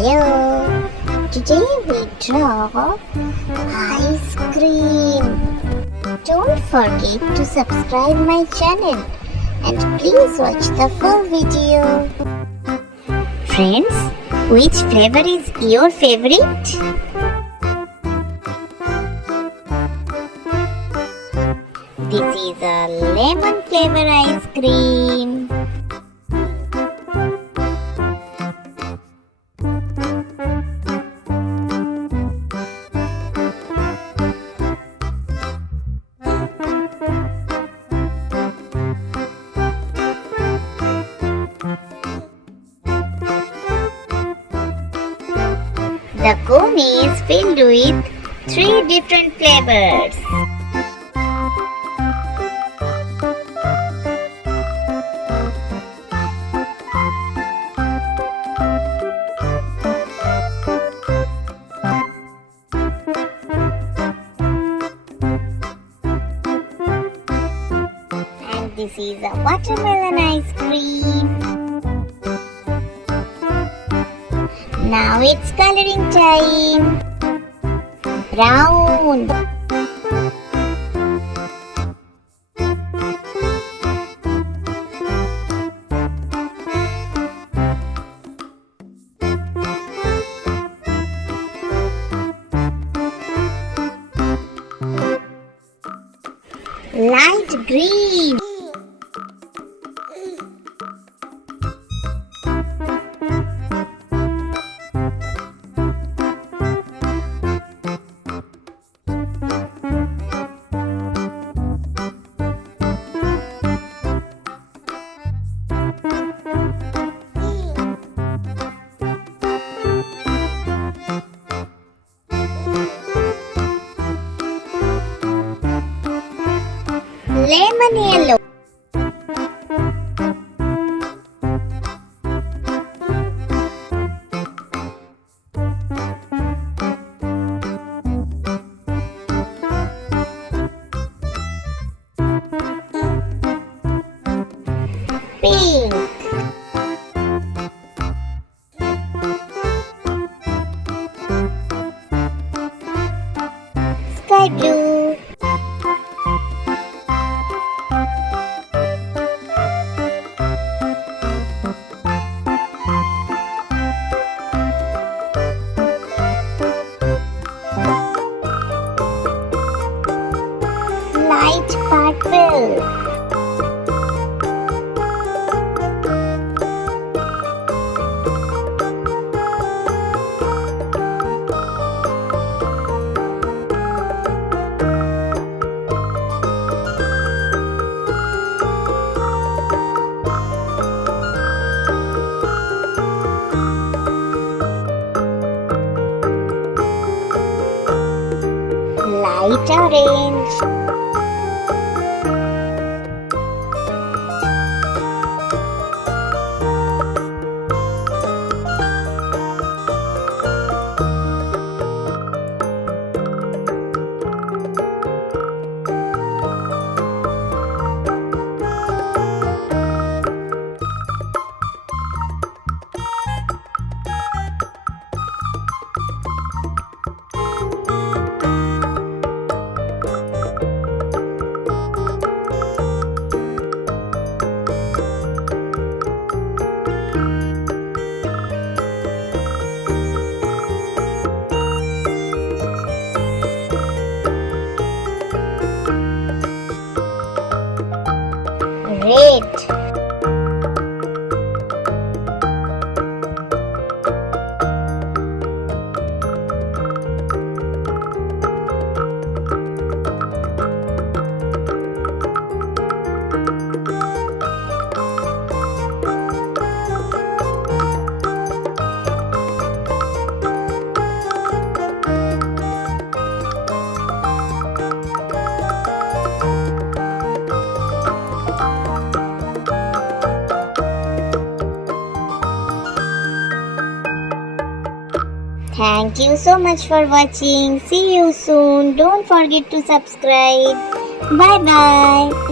Hello! Today we draw ice cream. Don't forget to subscribe my channel and please watch the full video. Friends, which flavor is your favorite? This is a lemon flavor ice cream. The cone is filled with 3 different flavors. And this is a watermelon ice cream. Now it's coloring time. Brown. Light green. Lemon yellow. Pink. Sky blue. Light purple. Light orange. Red. Thank you so much for watching. See you soon. Don't forget to subscribe. Bye bye.